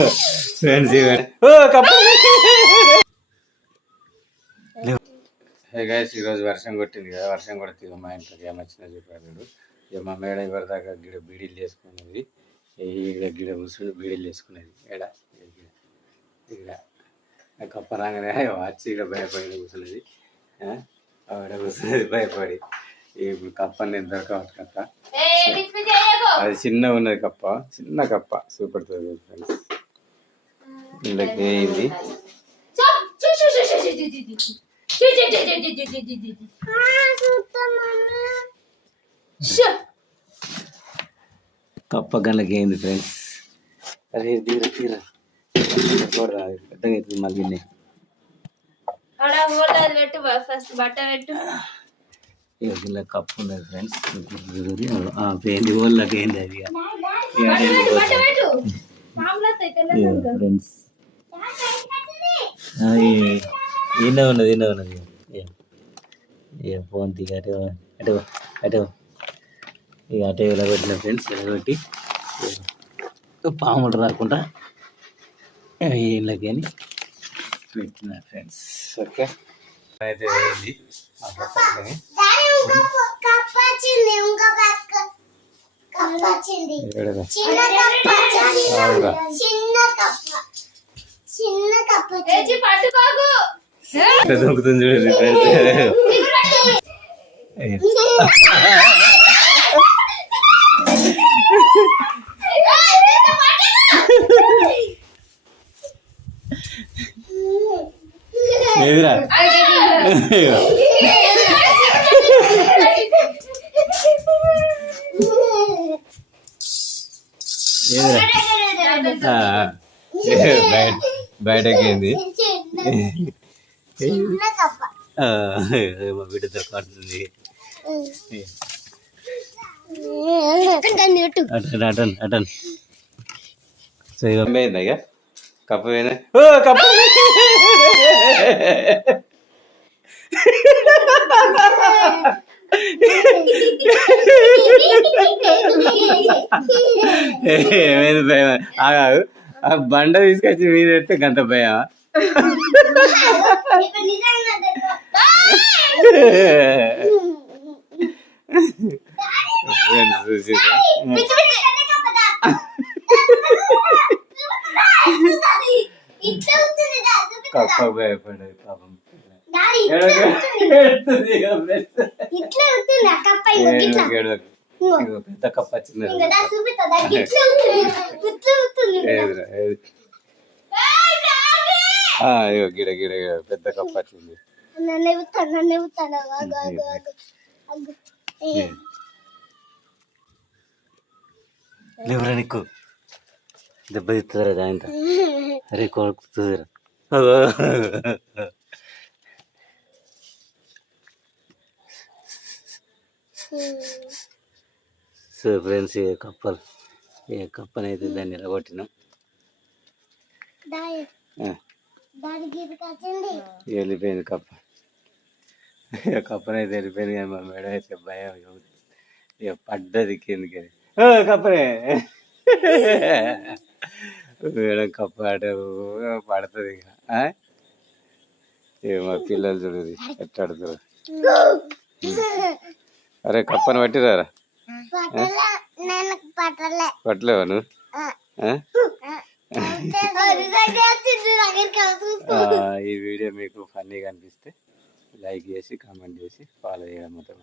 Friends hey guys, ఈరోజు వర్షం కొట్టింది కదా. వర్షం కొడితే మా ఇంట్లోకి ఏమొచ్చినా చెప్పాడు. ఇక మా మేడ ఎవరిదాకా గిడ బీడీలు చేసుకునేది, ఈడ గిడ కూర్చుని బీడీలు చేసుకునేది. ఎడ ఇక్కడ కప్ప రాగానే వచ్చి ఇక్కడ భయపడి కూర్చునేది. ఆవిడ కూర్చునేది భయపడి. ఇప్పుడు కప్పని నేను దొరకవచ్చు కప్ప. అది చిన్నగా ఉన్నది కప్ప, చిన్న కప్ప చూపెడుతుంది ఫ్రెండ్స్. వీళ్ళకి ఇది కప్ప గళ్ళకి ఏంది ఫ్రెండ్స్. అరే తీర తీర పెద్దగా అవుతుంది మళ్ళీ. ఇలా కప్పు ఉన్నది ఫ్రెండ్స్. ఏంది ఓళ్ళకి ఏంది అది ఫ్రెండ్స్. ఈయన ఉన్నది ఫోన్ తీగ అటు అటు అటు ఇక అటే వెళ్ళబెట్టిన ఫ్రెండ్స్. వెళ్ళబెట్టి పాములు రాకుండా వీళ్ళకి అని పెట్టిన ఫ్రెండ్స్. ఓకే అయితే వేయండి. దొరుకుతుంది చూడండి ఫ్రెండ్స్. ఏదిరా బయటకి ఏంది మా బిడ్డ దొరకడుతుంది. అటన్ అటన్ సో ఇక కప్ప పోయినా కప్ప ఏమైంది భయం? ఆగాదు, ఆ బండ తీసుకొచ్చి మీద పెడితే గంత భయమా? కప్ప భయపడేది పాపం. పెద్ద కప్ప వచ్చింది. గిడ గిడ పెద్ద కప్ప వచ్చింది. లేవురా నీకు దెబ్బ తిస్తుందిరా దాంతో. అరే కొడుకుతుందిరా. సో ఫ్రెండ్స్, ఏ కప్పనైతే దాన్ని ఎలగొట్టినాం. వెళ్ళిపోయింది కప్ప. కప్పనైతే వెళ్ళిపోయింది కానీ మా మేడం అయితే భయం ఇక పడ్డది కిందకి. కప్పనే మేడం కప్ప అటు పడుతుంది. ఇక మా పిల్లలు చూడదు ఎట్లా ఆడుతారు. అరే కప్పని పట్టిరారా? పట్టలేవా నువ్వు? ఈ వీడియో మీకు ఫన్నీగా అనిపిస్తే లైక్ చేసి కామెంట్ చేసి ఫాలో చేయడం మాత్రం.